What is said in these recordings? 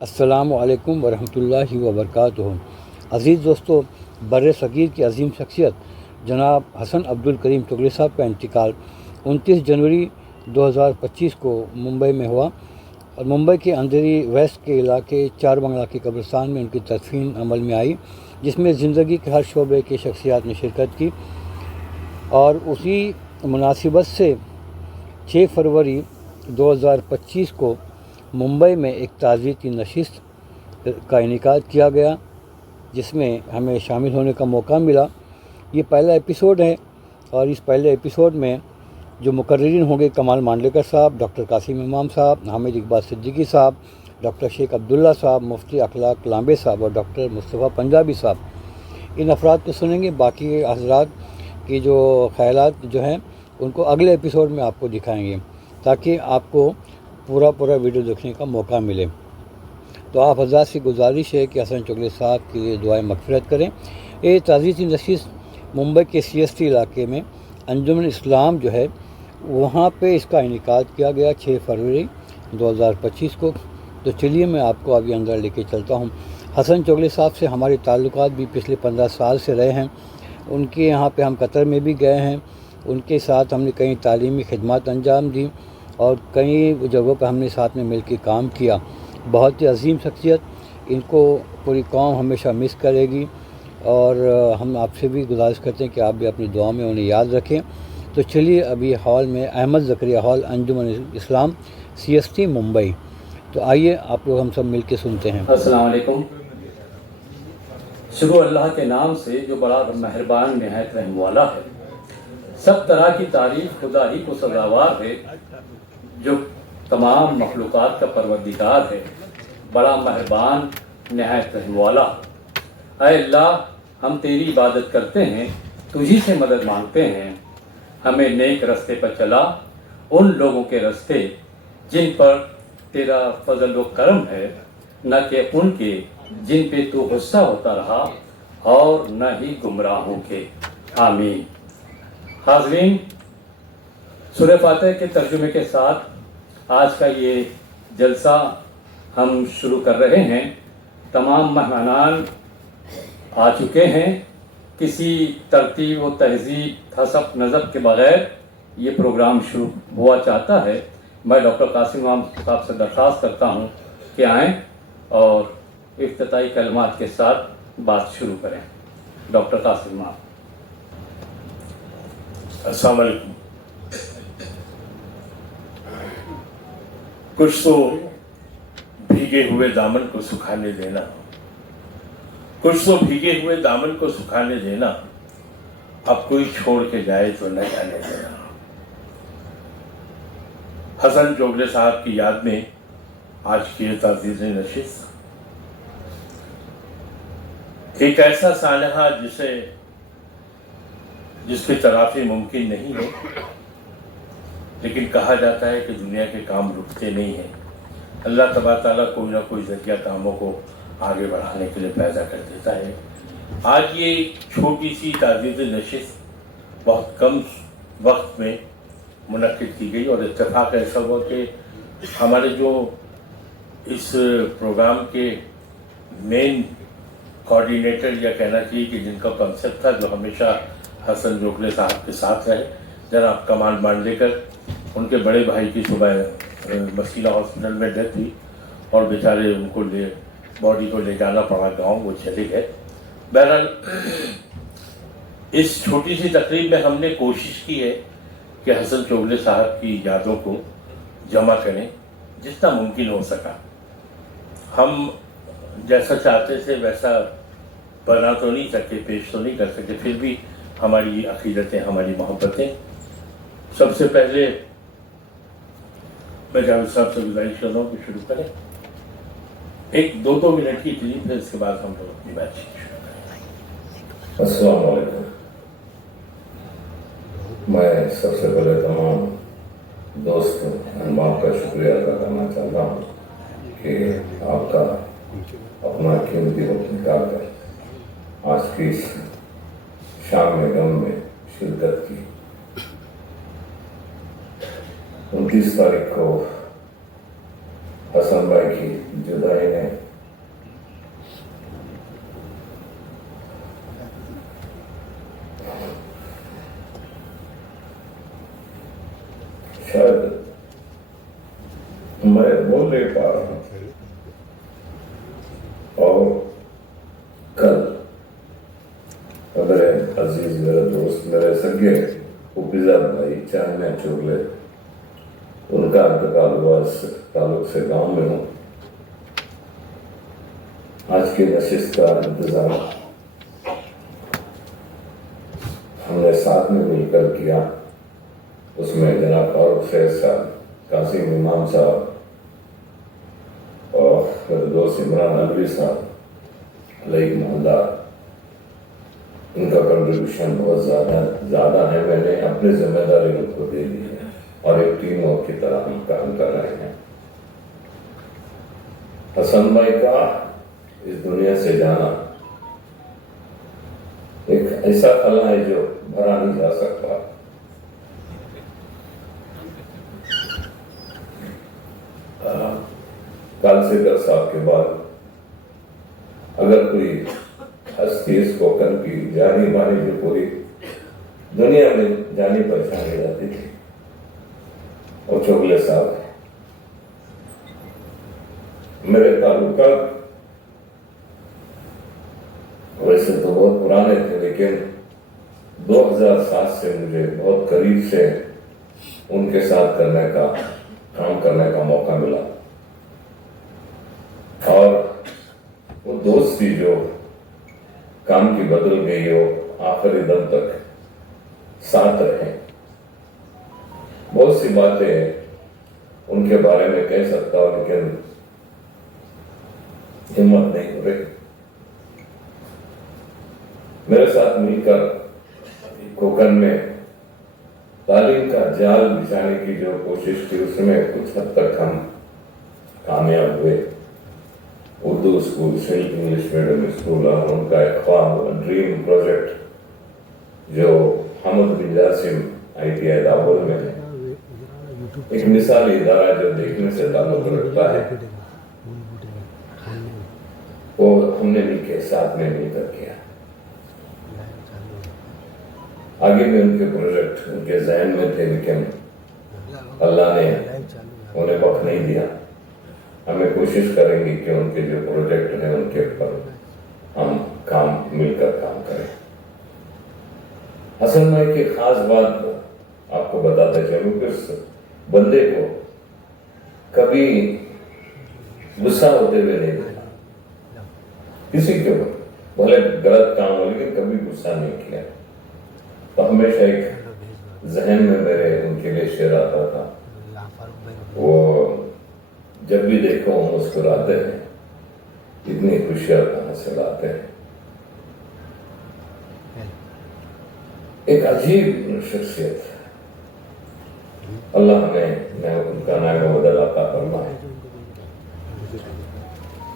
السلام علیکم ورحمۃ اللہ وبرکاتہ۔ عزیز دوستو، بر صغیر کی عظیم شخصیت جناب حسن عبد الکریم چغلی صاحب کا انتقال 29 جنوری 2025 کو ممبئی میں ہوا اور ممبئی کے اندھیری ویسٹ کے علاقے چار بنگلہ کے قبرستان میں ان کی تدفین عمل میں آئی، جس میں زندگی کے ہر شعبے کی شخصیات نے شرکت کی۔ اور اسی مناسبت سے 6 فروری 2025 کو ممبئی میں ایک تعزیتی نشست کا انعقاد کیا گیا، جس میں ہمیں شامل ہونے کا موقع ملا۔ یہ پہلا ایپیسوڈ ہے اور اس پہلے ایپیسوڈ میں جو مقررین ہوں گے کمال مانڈلیکر صاحب، ڈاکٹر قاسم امام صاحب، حامد اقبال صدیقی صاحب، ڈاکٹر شیخ عبداللہ صاحب، مفتی اخلاق لامبے صاحب اور ڈاکٹر مصطفیٰ پنجابی صاحب۔ ان افراد کو سنیں گے، باقی حضرات کی جو خیالات جو ہیں ان کو اگلے ایپیسوڈ میں آپ کو دکھائیں گے، تاکہ آپ کو پورا ویڈیو دیکھنے کا موقع ملے۔ تو آپ حضرات سے گزارش ہے کہ حسن چغلی صاحب کے لیے دعائیں مغفرت کریں۔ یہ تعزیتی نشست ممبئی کے CST علاقے میں انجمن اسلام جو ہے وہاں پہ اس کا انعقاد کیا گیا 6 فروری 2025 کو۔ تو چلیے میں آپ کو ابھی اندر لے کے چلتا ہوں۔ حسن چغلی صاحب سے ہمارے تعلقات بھی پچھلے 15 سال سے رہے ہیں۔ ان کے یہاں پہ ہم قطر میں بھی گئے ہیں، ان کے ساتھ ہم نے کئی تعلیمی خدمات انجام دی اور کئی جگہوں پہ ہم نے ساتھ میں مل کے کام کیا۔ بہت ہی عظیم شخصیت، ان کو پوری قوم ہمیشہ مس کرے گی، اور ہم آپ سے بھی گزارش کرتے ہیں کہ آپ بھی اپنی دعاؤں میں انہیں یاد رکھیں۔ تو چلیے ابھی ہال میں احمد زکریہ ہال انجمن اسلام CST ممبئی، تو آئیے آپ لوگ ہم سب مل کے سنتے ہیں۔ السلام علیکم۔ شروع اللہ کے نام سے جو بڑا مہربان نہایت رحم والا ہے۔ سب طرح کی تعریف خدا ہی کو سزاوار ہے، جو تمام مخلوقات کا پروردگار ہے، بڑا مہربان نہایت رحم والا۔ اے اللہ، ہم تیری عبادت کرتے ہیں، تجھی سے مدد مانگتے ہیں، ہمیں نیک رستے پر چلا، ان لوگوں کے رستے جن پر تیرا فضل و کرم ہے، نہ کہ ان کے جن پہ تو غصہ ہوتا رہا، اور نہ ہی گمراہوں کے۔ آمین۔ حاضرین، سورہ فاتحہ کے ترجمے کے ساتھ آج کا یہ جلسہ ہم شروع کر رہے ہیں۔ تمام مہمانان آ چکے ہیں۔ کسی ترتیب و تہذیب حسب نظب کے بغیر یہ پروگرام شروع ہوا چاہتا ہے۔ میں ڈاکٹر قاسم امام صاحب سے درخواست کرتا ہوں کہ آئیں اور افتتاحی کلمات کے ساتھ بات شروع کریں۔ ڈاکٹر قاسم امام۔ السلام علیکم۔ کچھ تو بھیگے ہوئے دامن کو سکھانے دینا، کچھ تو بھیگے ہوئے دامن کو سکھانے دینا، اب کوئی چھوڑ کے جائے تو نہ جانے دینا۔ حسن چغلی صاحب کی یاد میں آج کی یہ تعزیتی نشست ایک ایسا سانحہ جس کی تلافی ممکن نہیں ہے، لیکن کہا جاتا ہے کہ دنیا کے کام رکتے نہیں ہیں۔ اللہ تبارک تعالیٰ کوئی نہ کوئی ذریعہ کاموں کو آگے بڑھانے کے لیے پیدا کر دیتا ہے۔ آج یہ چھوٹی سی تعزیتی نشست بہت کم وقت میں منعقد کی گئی، اور اتفاق ایسا ہوا کہ ہمارے جو اس پروگرام کے مین کوآرڈینیٹر، یا کہنا چاہیے کہ جن کا کنسپٹ تھا، جو ہمیشہ حسن چغلی صاحب کے ساتھ رہے، جناب کمال مانڈلیکر، ان کے بڑے بھائی کی صبح مسینہ ہاسپٹل میں ڈیتھ ہوئی اور بیچارے ان کو باڈی کو لے جانا پڑا گاؤں، وہ چلے گئے۔ بہرحال اس چھوٹی سی تقریب میں ہم نے کوشش کی ہے کہ حسن چغلی صاحب کی یادوں کو جمع کریں جتنا ممکن ہو سکا۔ ہم جیسا چاہتے تھے ویسا بنا تو نہیں سکے، پیش تو نہیں کر سکے، پھر بھی ہماری عقیدتیں، ہماری محبتیں۔ سب سے پہلے میں جاوید صاحب سے گزارش کر رہا ہوں کہ شروع کریں، ایک 2 منٹ کی کلپ ہے، اس کے بعد ہم لوگ اپنی بات چیت شروع کریں۔ السلام علیکم۔ میں سب سے پہلے تمام دوست احباب کا شکریہ ادا کرنا چاہتا ہوں کہ آپ کا اپنا قیمتی وقت نکال کر آج کی اس شام غم میں شرکت کی۔ 29 تاریخ کو حسن بھائی کی جدائی نے شاید میں بول نہیں پا رہا ہوں. اور کل میرے عزیز میرے دوست میرے سگے حفیظ بھائی چاہنے چوگلے ان کا انتقال ہوا. اس تعلق سے گاؤں میں ہوں. آج کی نشست کا انتظام ہم نے ساتھ میں مل کر کیا. اس میں جناب فاروق شیخ صاحب, قاسم امام صاحب اور میرے دوست عمران علوی صاحب, علیہ محلہ, ان کا کنٹریبیوشن بہت زیادہ ہے. میں نے اپنی ذمہ داری ان کو دے دی ہے اور ایک ٹیم کی طرح ہم کام کر رہے ہیں. حسن بھائی کا اس دنیا سے جانا ایک ایسا خلا ہے جو بھرا نہیں جا سکتا. کالسیکر صاحب کے بعد اگر کوئی ہستی اس کو کن کی جانی مانی جو پوری دنیا میں جانی پہچانی جاتی تھی اور چوگلے صاحب. میرے تعلقات ویسے تو بہت پرانے تھے, لیکن 2007 سے مجھے بہت قریب سے ان کے ساتھ کام کرنے کا موقع ملا. اور وہ دوستی جو کام کی بدل گئی ہو, آخری دم تک ساتھ رہے. بہت سی باتیں ان کے بارے میں کہہ سکتا ہوں, لیکن ہمت نہیں ہو رہی. میرے ساتھ مل کر کوکن میں تعلیم کا جال بچھانے کی جو کوشش کی, اس میں کچھ حد تک ہم کامیاب ہوئے. Urdu school, English medium school, اور ان کا ایک خواب, ڈریم پروجیکٹ جو حمد بن جاسم ITI داول میں ہے, ایک مثالی ادارہ جو دیکھنے سے تعلق رکھتا ہے, وہ ہم نے مل کے ساتھ میں مل کر کیا. آگے بھی ان کے پروجیکٹ ان کے ذہن میں تھے, لیکن اللہ نے انہیں وقت نہیں دیا. ہمیں کوشش کریں گے کہ ان کے جو پروجیکٹ ہیں ان کے اوپر ہم مل کر کام کریں. حسن بھائی کی خاص بات آپ کو بتاتے چلوں کہ اس بندے کو کبھی غصہ ہوتے ہوئے نہیں دیکھا کسی کے اوپر, بھلے غلط کام ہو لیکن کبھی غصہ نہیں کیا. تو ہمیشہ ایک ذہن میں میرے ان کے لیے شعر آتا تھا, وہ جب بھی دیکھو وہ مسکراتے ہیں, اتنی خوشیاں کہاں سے لاتے ہیں. ایک عجیب شخصیت, اللہ ہمیں ان کا نام بدل عطا فرمائے.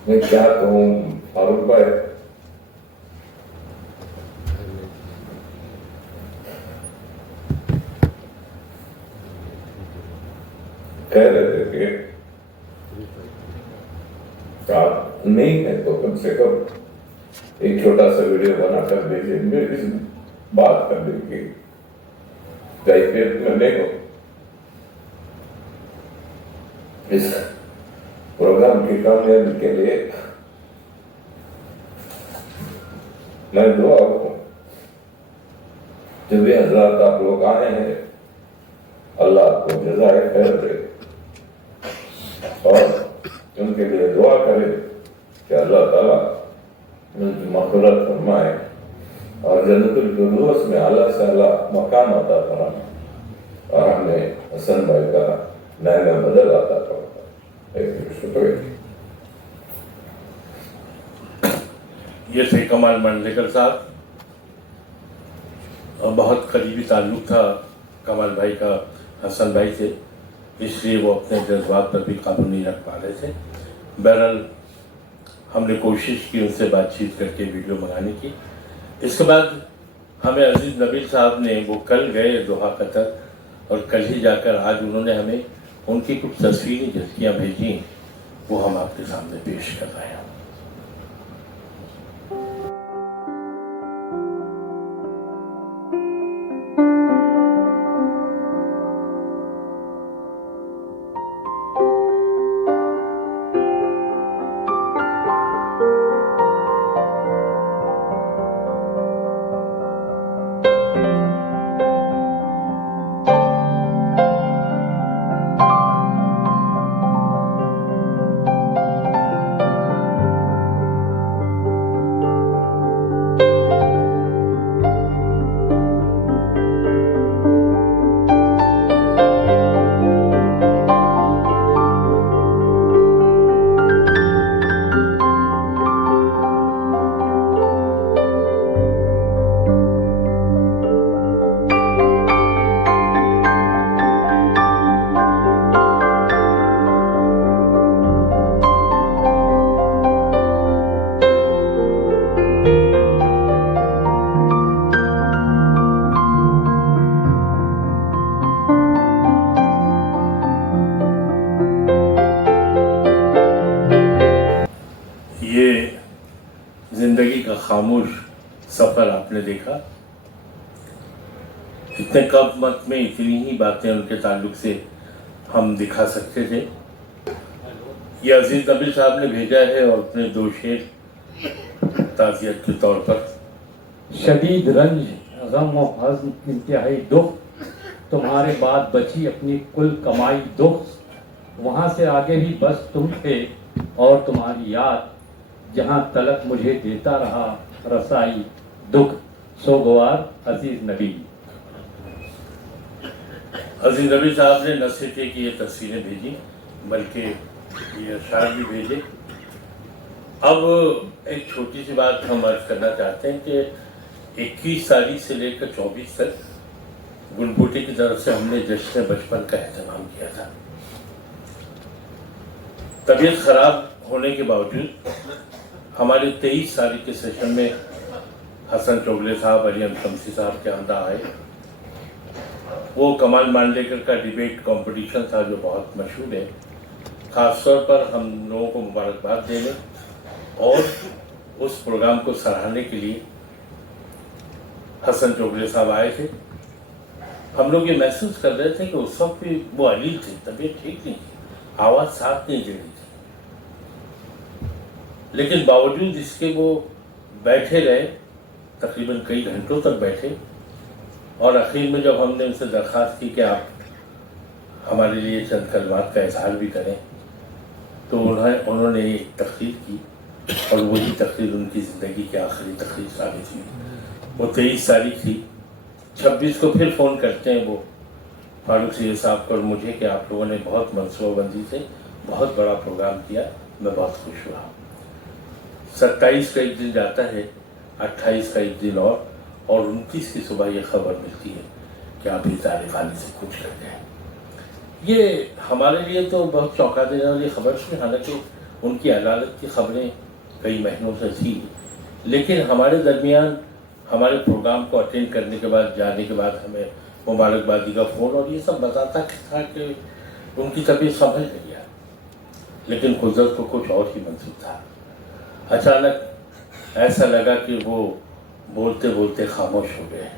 میں کیا کہوں فاروق بھائی, کہہ رہے تھے کہ آپ نہیں ہے تو کم سے کم ایک چھوٹا سا ویڈیو بنا کر دیجیے. میری بات کرنے کی کیفیت میں نہیں ہو. اس پروگرام کی کامیابی کے لیے میں دعا ہوں. جو بھی حضرات آپ لوگ آئے ہیں, اللہ آپ کو جزائے خیر دے, اور ان کے لیے دعا کرے کہ اللہ تعالیٰ ان کی مغفرت فرمائے اور جنت الفردوس میں اعلیٰ سے اعلیٰ مقام عطا فرمائے, اور ہم نے حسن بھائی کا نعمہ بدل عطا فرمائے. شکریہ. یہ تھے کمال منڈلیکر صاحب, اور بہت قریبی تعلق تھا کمال بھائی کا حسن بھائی سے, اس لیے وہ اپنے جذبات پر بھی قابو نہیں رکھ پا رہے تھے. بہرحال ہم نے کوشش کی ان سے بات چیت کر کے ویڈیو بنانے کی. اس کے بعد ہمیں عزیز نبیل صاحب نے, وہ کل گئے دوحہ قطر, اور کل ہی جا کر آج انہوں نے ہمیں ان کی کچھ تصویری جھلکیاں بھیجی وہ ہم آپ کے سامنے پیش کر رہے ہیں. یہ زندگی کا خاموش سفر آپ نے دیکھا. اتنے کم وقت میں اتنی ہی باتیں ان کے تعلق سے ہم دکھا سکتے تھے. یہ عزیز نبی صاحب نے بھیجا ہے اور اپنے 2 شعر تعزیت کے طور پر. شدید رنج غم و حزن انتہائی دکھ تمہارے بعد بچی اپنی کل کمائی دکھ وہاں سے آگے بھی بس تم تھے اور تمہاری یاد جہاں تلک مجھے دیتا رہا رسائی دکھ سوگوار عزیز نبی. عزیز نبی صاحب نے نہ صرف کہ یہ تصویریں بھیجی بلکہ یہ اشعار بھی بھیجے. اب ایک چھوٹی سی بات ہم عرض کرنا چاہتے ہیں کہ 21 تاریخ سے لے کر 24 تک گلبوٹی کی طرف سے ہم نے جشن بچپن کا اہتمام کیا تھا. طبیعت خراب ہونے کے باوجود ہمارے 23 تاریخ کے سیشن میں حسن چوغلے صاحب علی شمسی صاحب کے اندر آئے. وہ کمال مانڈیکر کا ڈیبیٹ کمپٹیشن تھا جو بہت مشہور ہے. خاص طور پر ہم لوگوں کو مبارکباد دینے اور اس پروگرام کو سراہنے کے لیے حسن چوغلے صاحب آئے تھے. ہم لوگ یہ محسوس کر رہے تھے کہ اس وقت بھی وہ علیل تھے, طبیعت ٹھیک نہیں تھی, آواز ساتھ نہیں دے رہی تھی, لیکن باوجود اس کے وہ بیٹھے رہے, تقریباً کئی گھنٹوں تک بیٹھے. اور آخر میں جب ہم نے ان سے درخواست کی کہ آپ ہمارے لیے چند کلمات کا اظہار بھی کریں تو انہوں نے ایک تقریر کی اور وہی تقریر ان کی زندگی کی آخری تقریر ثابت ہوئی. وہ 23 تاریخ تھی. 26 کو پھر فون کرتے ہیں وہ فاروق سید صاحب کو اور مجھے کہ آپ لوگوں نے بہت منصوبہ بندی سے بہت بڑا پروگرام کیا, میں بہت خوش ہوا. 27 کا ایک دن جاتا ہے, 28 کا ایک دن اور 29 کی صبح یہ خبر ملتی ہے کہ آپ اظہار خانی سے کچھ کر گئے. یہ ہمارے لیے تو بہت چونکا دینے والی خبر تھی. حالانکہ ان کی عدالت کی خبریں کئی مہینوں سے تھی, لیکن ہمارے درمیان ہمارے پروگرام کو اٹینڈ کرنے کے بعد جانے کے بعد ہمیں مبارکبادی کا فون اور یہ سب بتاتا تھا کہ ان کی طبیعت سنبھل گئی ہے, لیکن قدرت کو کچھ اور ہی منظور تھا. اچانک ایسا لگا کہ وہ بولتے بولتے خاموش ہو گئے.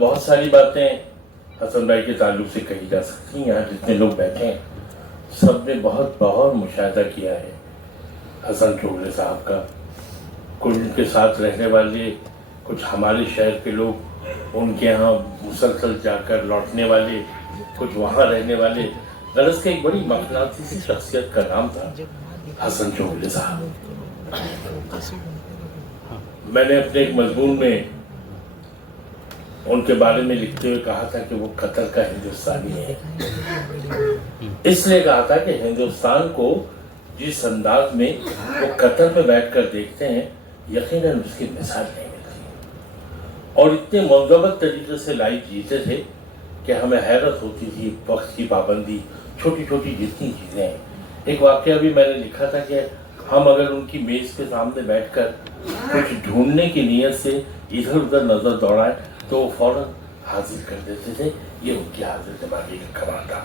بہت ساری باتیں حسن بھائی کے تعلق سے کہی جا سکتی ہیں. یہاں جتنے لوگ بیٹھے ہیں سب نے بہت بہت مشاہدہ کیا ہے حسن چوغلے صاحب کا. کچھ ان کے ساتھ رہنے والے, کچھ ہمارے شہر کے لوگ, ان کے ہاں مسلسل جا کر لوٹنے والے, کچھ وہاں رہنے والے. غرض کہ ایک بڑی مقناطیسی شخصیت کا نام تھا حسن چوغلے صاحب. میں نے اپنے ایک مضمون میں ان کے بارے میں لکھتے ہوئے کہا تھا کہ وہ قطر کا ہندوستانی ہے. اس لیے کہا تھا کہ ہندوستان کو جس انداز میں وہ قطر میں بیٹھ کر دیکھتے ہیں یقیناً اس کی مثال نہیں ملتی. اور اتنے منضبط طریقے سے لائف جیتے تھے کہ ہمیں حیرت ہوتی تھی. وقت کی پابندی, چھوٹی چھوٹی جتنی چیزیں ہیں. ایک واقعہ بھی میں نے لکھا تھا کہ ہم اگر ان کی میز کے سامنے بیٹھ کر کچھ ڈھونڈنے کی نیت سے ادھر ادھر نظر دوڑائیں تو وہ فوراً حاضر کر دیتے تھے. یہ ان کی حاضر دماغی کا کمال تھا.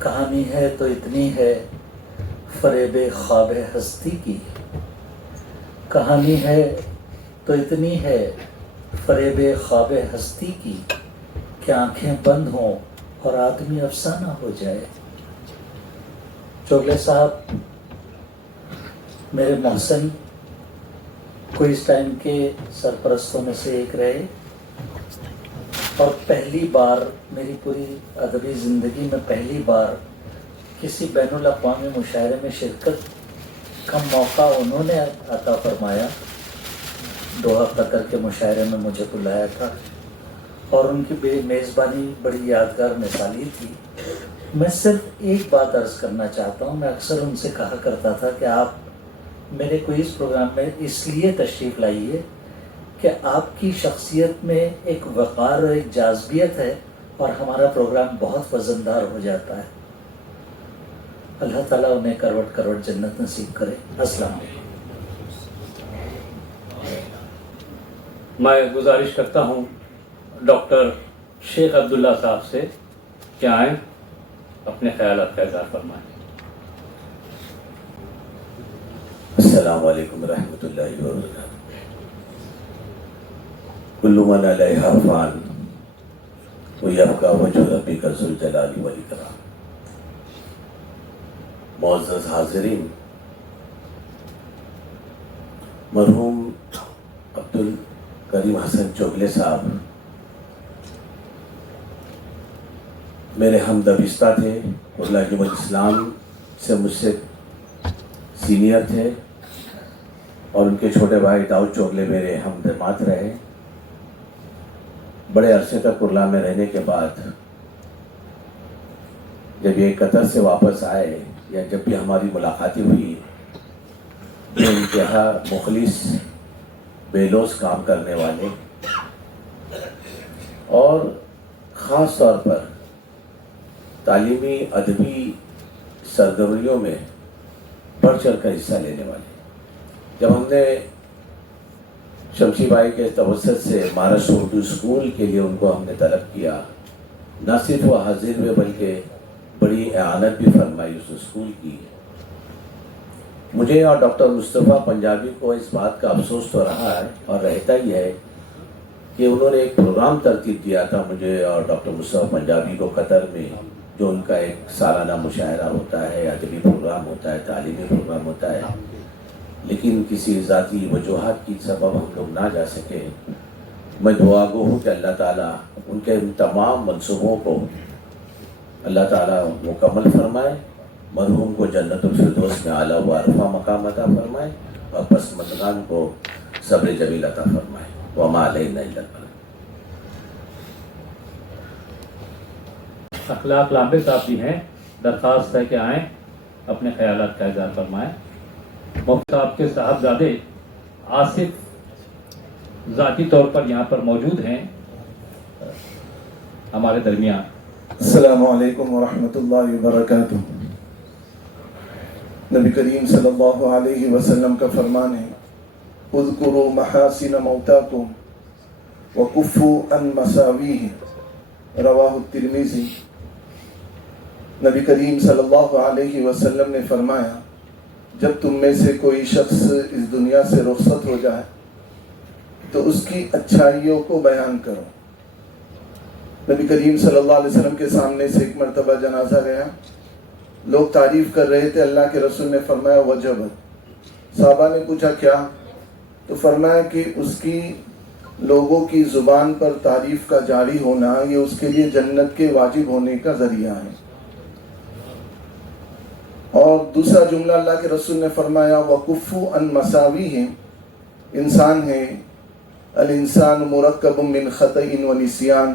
کہانی ہے تو اتنی ہے فریب خواب ہستی کی، کہانی ہے تو اتنی ہے فریب خواب ہستی کی، کہ آنکھیں بند ہوں اور آدمی افسانہ ہو جائے۔ چوغلے صاحب میرے محسن کوئی اس ٹائم کے سرپرستوں میں سے ایک رہے، اور پہلی بار میری پوری ادبی زندگی میں پہلی بار کسی بین الاقوامی مشاعرے میں شرکت کا موقع انہوں نے عطا فرمایا۔ دوحہ قطر کے مشاعرے میں مجھے بلایا تھا، اور ان کی بے میزبانی بڑی یادگار مثالی تھی۔ میں صرف ایک بات عرض کرنا چاہتا ہوں، میں اکثر ان سے کہا کرتا تھا کہ آپ میرے کوئی اس پروگرام میں اس لیے تشریف لائیے کہ آپ کی شخصیت میں ایک وقار اور ایک جاذبیت ہے، اور ہمارا پروگرام بہت وزندار ہو جاتا ہے۔ اللہ تعالیٰ انہیں کروٹ کروٹ جنت نصیب کرے۔ السلام علیکم۔ میں گزارش کرتا ہوں ڈاکٹر شیخ عبداللہ صاحب سے کہ آئیں اپنے خیالات کا اظہار فرمائیں۔ السلام علیکم ورحمۃ اللہ وبرکاتہ۔ کل من علیہا فان ویبقی وجہ ربک ذو الجلال والاکرام۔ معزز حاضرین، مرحوم عبدالکریم حسن چوغلے صاحب میرے ہمدبستہ تھے، کرلا جمہوریت اسلام سے مجھ سے سینئر تھے، اور ان کے چھوٹے بھائی داؤد چوغلے میرے ہمدمات رہے۔ بڑے عرصے تک کرلا میں رہنے کے بعد جب یہ قطر سے واپس آئے، یا جب بھی ہماری ملاقاتیں ہوئی، یہ انتہا مخلص بے لوث کام کرنے والے، اور خاص طور پر تعلیمی ادبی سرگرمیوں میں بڑھ چڑھ کر حصہ لینے والے۔ جب ہم نے شمشی بھائی کے توسط سے مہاراشٹر اردو اسکول کے لیے ان کو ہم نے طلب کیا، نہ صرف وہ حاضر ہوئے بلکہ بڑی اعانت بھی فرمائی اس اسکول کی۔ مجھے اور ڈاکٹر مصطفیٰ پنجابی کو اس بات کا افسوس تو رہا ہے اور رہتا ہی ہے کہ انہوں نے ایک پروگرام ترتیب دیا تھا مجھے اور ڈاکٹر مصطفیٰ پنجابی کو قطر میں، جو ان کا ایک سالانہ مشاعرہ ہوتا ہے، ادبی پروگرام ہوتا ہے، تعلیمی پروگرام ہوتا ہے، لیکن کسی ذاتی وجوہات کی سبب ہم لوگ نہ جا سکے۔ میں دعا گو ہوں کہ اللہ تعالیٰ ان کے ان تمام منصوبوں کو اللہ تعالیٰ مکمل فرمائے، مرحوم کو جنت الفردوس میں اعلیٰ و عرفہ مقام عطا فرمائے، اور پسماندگان کو صبر جمیل عطا فرمائے۔ وما علینا الا البلاغ۔ اخلاق لامبے صاحب بھی ہیں، درخواست ہے کہ آئیں اپنے خیالات کا اظہار فرمائیں۔ مفتی صاحب کے صاحبزادے آصف ذاتی طور پر یہاں پر موجود ہیں ہمارے درمیان۔ السلام علیکم ورحمۃ اللہ وبرکاتہ۔ نبی کریم صلی اللہ علیہ وسلم کا فرمان ہے، اذکروا محاسن موتاکم وکفوا عن مساویہ، رواہ الترمذی۔ نبی کریم صلی اللہ علیہ وسلم نے فرمایا، جب تم میں سے کوئی شخص اس دنیا سے رخصت ہو جائے تو اس کی اچھائیوں کو بیان کرو۔ نبی کریم صلی اللہ علیہ وسلم کے سامنے سے ایک مرتبہ جنازہ گیا، لوگ تعریف کر رہے تھے، اللہ کے رسول نے فرمایا وجبت۔ صحابہ نے پوچھا کیا؟ تو فرمایا کہ اس کی لوگوں کی زبان پر تعریف کا جاری ہونا یہ اس کے لیے جنت کے واجب ہونے کا ذریعہ ہے۔ اور دوسرا جملہ اللہ کے رسول نے فرمایا وَكُفُّوا عَن مَسَاوِيهِ، انسان ہے، الانسان مرکب من خطئ و نسیان،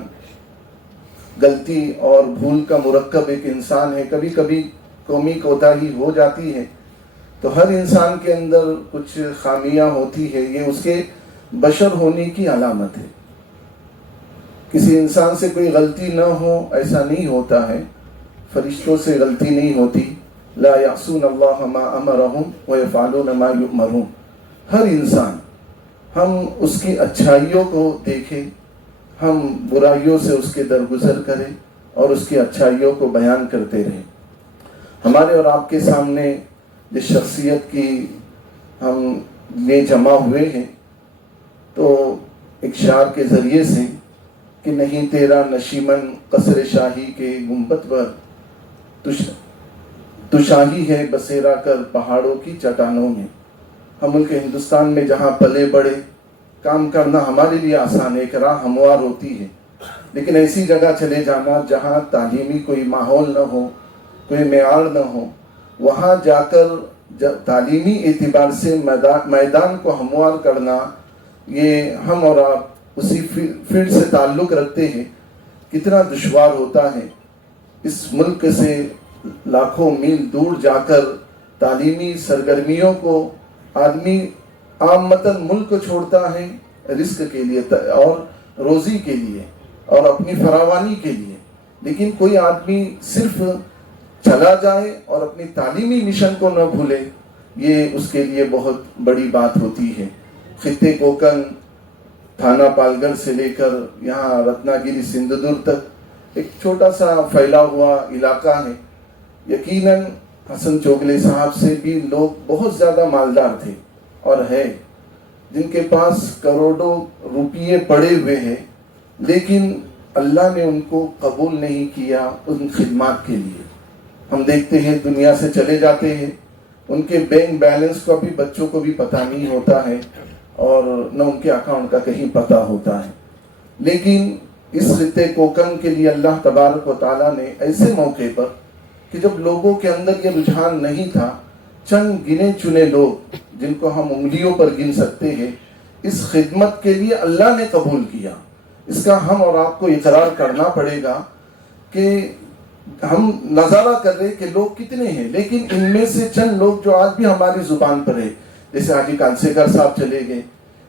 غلطی اور بھول کا مرکب ایک انسان ہے، کبھی کبھی قومی کوتاہی ہو جاتی ہے، تو ہر انسان کے اندر کچھ خامیاں ہوتی ہے، یہ اس کے بشر ہونے کی علامت ہے۔ کسی انسان سے کوئی غلطی نہ ہو ایسا نہیں ہوتا ہے، فرشتوں سے غلطی نہیں ہوتی، لا یعصون اللہ ما امرہم ویفعلون ما یؤمرون۔ ہر انسان، ہم اس کی اچھائیوں کو دیکھیں، ہم برائیوں سے اس کے درگزر کریں اور اس کی اچھائیوں کو بیان کرتے رہیں۔ ہمارے اور آپ کے سامنے جس شخصیت کی ہم یہ جمع ہوئے ہیں تو ایک شعر کے ذریعے سے کہ نہیں تیرا نشیمن قصر شاہی کے گنبد پر تو شاہی ہے بسیرا کر پہاڑوں کی چٹانوں میں. ہم ملک ہندوستان میں جہاں پلے بڑے کام کرنا ہمارے لیے آسان ہے، ایک راہ ہموار ہوتی ہے، لیکن ایسی جگہ چلے جانا جہاں تعلیمی کوئی ماحول نہ ہو، کوئی معیار نہ ہو، وہاں جا کر تعلیمی اعتبار سے میدان کو ہموار کرنا، یہ ہم اور آپ اسی فیلڈ سے تعلق رکھتے ہیں، کتنا دشوار ہوتا ہے. اس ملک سے لاکھوں میل دور جا کر تعلیمی سرگرمیوں کو آدمی عامتاً ملک کو چھوڑتا ہے رزق کے لیے اور روزی کے لیے اور اپنی فراوانی کے لیے، لیکن کوئی آدمی صرف چلا جائے اور اپنی تعلیمی مشن کو نہ بھولے، یہ اس کے لیے بہت بڑی بات ہوتی ہے. خطے کوکن تھانہ پالگڑھ سے لے کر یہاں رتنا گیری سندھدور تک ایک چھوٹا سا پھیلا ہوا علاقہ ہے. یقیناً حسن چوغلے صاحب سے بھی لوگ بہت زیادہ مالدار تھے اور ہے، جن کے پاس کروڑوں روپیے پڑے ہوئے ہیں، لیکن اللہ نے ان کو قبول نہیں کیا ان خدمات کے لیے. ہم دیکھتے ہیں دنیا سے چلے جاتے ہیں، ان کے بینک بیلنس کو بھی بچوں کو بھی پتہ نہیں ہوتا ہے اور نہ ان کے اکاؤنٹ کا کہیں پتہ ہوتا ہے. لیکن اس خطے کوکن کے لیے اللہ تبارک و تعالیٰ نے ایسے موقع پر کہ جب لوگوں کے اندر یہ رجحان نہیں تھا، چند گنے چنے لوگ جن کو ہم انگلیوں پر گن سکتے ہیں، اس خدمت کے لیے اللہ نے قبول کیا. اس کا ہم اور آپ کو اقرار کرنا پڑے گا کہ ہم نظارہ کر رہے کہ لوگ کتنے ہیں، لیکن ان میں سے چند لوگ جو آج بھی ہماری زبان پر ہے، جیسے حاجی کالسیکر صاحب چلے گئے،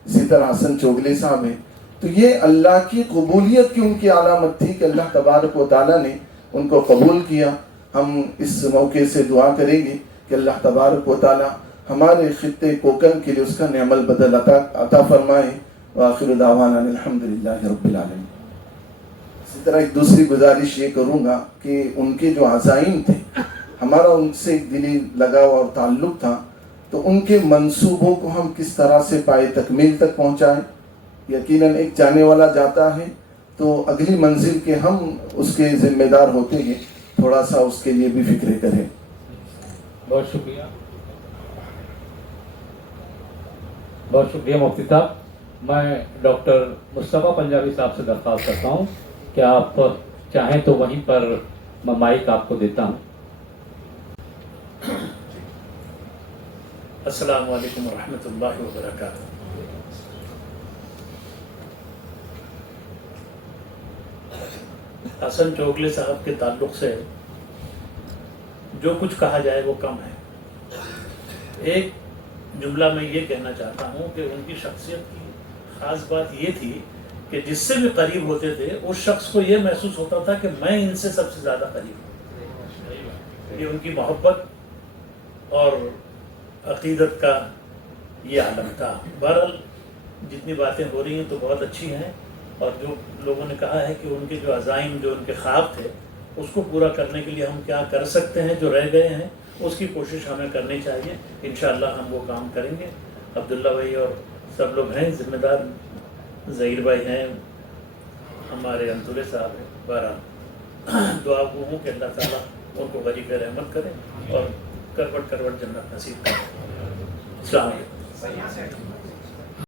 اسی طرح حسن چوغلے صاحب ہیں، تو یہ اللہ کی قبولیت کی ان کی علامت تھی کہ اللہ تبارک و تعالیٰ نے ان کو قبول کیا. ہم اس موقع سے دعا کریں گے کہ اللہ تبارک و تعالیٰ ہمارے خطے کوکن کے لیے اس کا نعم البدل عطا فرمائے. وآخر دعوانا الحمدللہ رب العالمین. اسی طرح ایک دوسری گزارش یہ کروں گا کہ ان کے جو عزائم تھے، ہمارا ان سے ایک دلی لگاؤ اور تعلق تھا، تو ان کے منصوبوں کو ہم کس طرح سے پائے تکمیل تک پہنچائیں. یقیناً ایک جانے والا جاتا ہے تو اگلی منزل کے ہم اس کے ذمہ دار ہوتے ہیں، تھوڑا سا اس کے لیے بھی فکر کریں. بہت شکریہ، بہت شکریہ مفتی صاحب. میں ڈاکٹر مصطفیٰ پنجابی صاحب سے درخواست کرتا ہوں کہ آپ چاہیں تو وہیں پر میں مائک آپ کو دیتا ہوں. السلام علیکم ورحمۃ اللہ وبرکاتہ. حسن چوغلے صاحب کے تعلق سے جو کچھ کہا جائے وہ کم ہے. ایک جملہ میں یہ کہنا چاہتا ہوں کہ ان کی شخصیت کی خاص بات یہ تھی کہ جس سے بھی قریب ہوتے تھے اس شخص کو یہ محسوس ہوتا تھا کہ میں ان سے سب سے زیادہ قریب ہوں. یہ ان کی محبت اور عقیدت کا یہ عالم تھا. بہرحال جتنی باتیں ہو رہی ہیں تو بہت اچھی ہیں، اور جو لوگوں نے کہا ہے کہ ان کے جو عزائم، جو ان کے خواب تھے، اس کو پورا کرنے کے لیے ہم کیا کر سکتے ہیں، جو رہ گئے ہیں اس کی کوشش ہمیں کرنی چاہیے. انشاءاللہ ہم وہ کام کریں گے. عبداللہ بھائی اور سب لوگ ہیں ذمہ دار، ظہیر بھائی ہیں، ہمارے انتولے صاحب ہیں. بہرحال دعا گو ہوں کہ اللہ تعالیٰ ان کو غریب رحمت کرے اور کروٹ کروٹ جنت نصیب کرے. السلام علیکم.